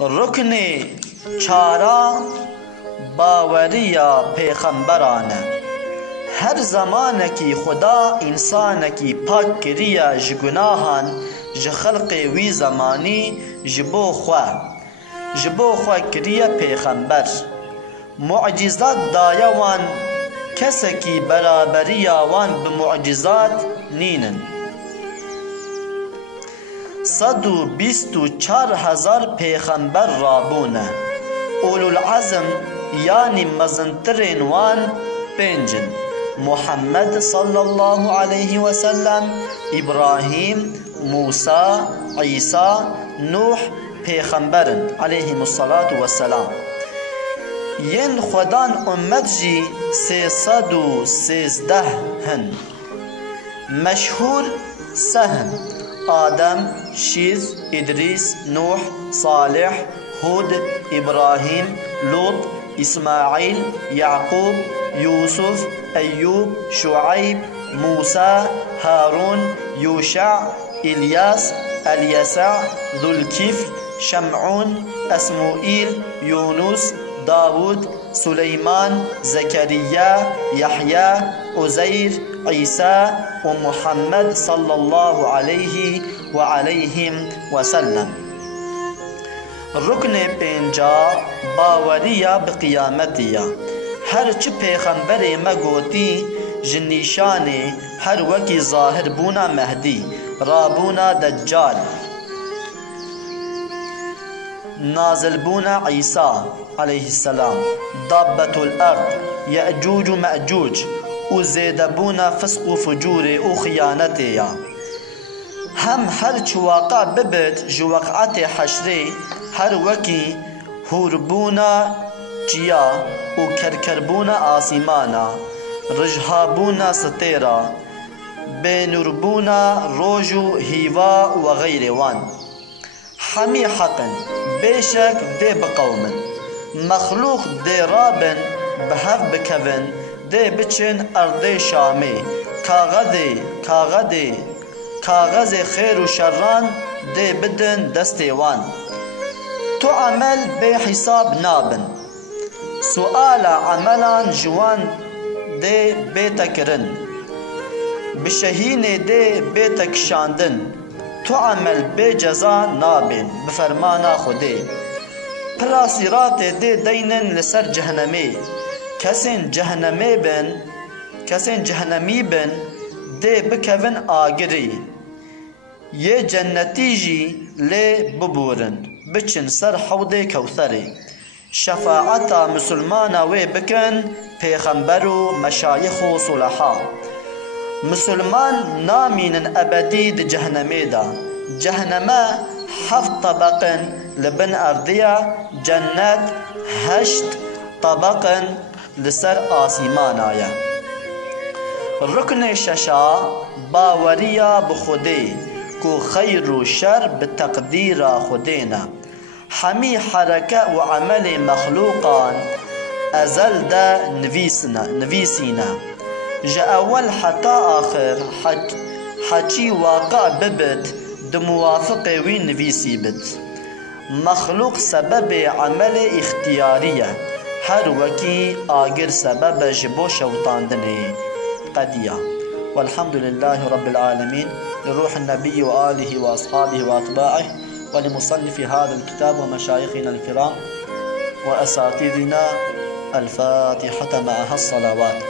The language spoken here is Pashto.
رکن چارا باوریا پیغمبرانه. هر زمان کی خدا انسان کی پاک کریه جگناهان جخلق وی زمانی جبو خوا کریه پیغمبر. معجزات دایوان کسکی برابری آوان بمعجزات نینن. 124,000 پیغمبر رابونه. اولو العزم یعنی مزنترین وان پنجن: محمد صلی الله علیه وسلم، ابراهیم، موسی، عیسی، نوح پیغمبرن علیهم الصلاة والسلام. ین خودان امت جی 313 هن. مشهور سهن: آدم، شیث، ادریس، نوح، صالح، هود، ابراهیم، لوط، اسماعیل، یعقوب، یوسف، ایوب، شعیب، موسی، هارون، یوشع، الیاس، الیسع، ذوالکفل، شمعون، اسموئیل، یونس، داود، سلیمان، زكريا، يحيى، عزير، عيسى ومحمد صلى الله عليه وعليهم وسلم. رکن پنجا باوریا بقیامتیا. هر چه پیغمبر مگوتی جنیشان هر وکی ظاهر بونا مهدی، رابونا دجال، نازل بونا عیسی علیه السلام، دابة الارض، یأجوج و مأجوج، و زیدبونا فسق و فجور و خیانتیا. هم هر چه واقع ببت جو وقعت حشره هر وکی هوربونا چیا و کرکربونا آسیمانا، رجهابونا ستیرا، بینوربونا روجو هیوا و غیر وان. حمی حقن بیشک دی بقومن، مخلوق دی رابن بهف بکوین، دی بچن ارد شامی، کاغذ خیر و شران دی بدن دستیوان. تو عمل بی حساب نابن، سؤال عملان جوان دی بیتکرن، بشهین دی بیتکشاندن. تو عمل بی جزا نابن بفرمانا خودی. پلا صراط دی دینن لسر جهنمی، کسین جهنمی بن دی بکوین آگری. یه جنتی جی لی ببورن بچن سر حوض کوثری. شفاعتا مسلمانا وی بکن پیغمبر و مشایخ و صلحا. مسلمان نامین ابدی د جهنمی دا. جهنمه 7 طبقن لبن اردیا، جنت 8 طبقن لسر آسیمان آیا. رکن ششا باوریا بخودی کو خیر و شر بتقدیر خودینا. همی حرکه و عمل مخلوقان ازل دا نویسینا. جا اول حتى آخر حچی واقع ببت د موافق وی نویسی بد. مخلوق سبب عمل اختیاریه، هر وکی آگر سبب جبو شوطاندنه قدیه. والحمد لله رب العالمين، لروح النبي وآله وأصحابه وأتباعه، ولمصنف هذا الكتاب ومشايخنا الكرام وأساتذنا. الفاتحة معها الصلوات.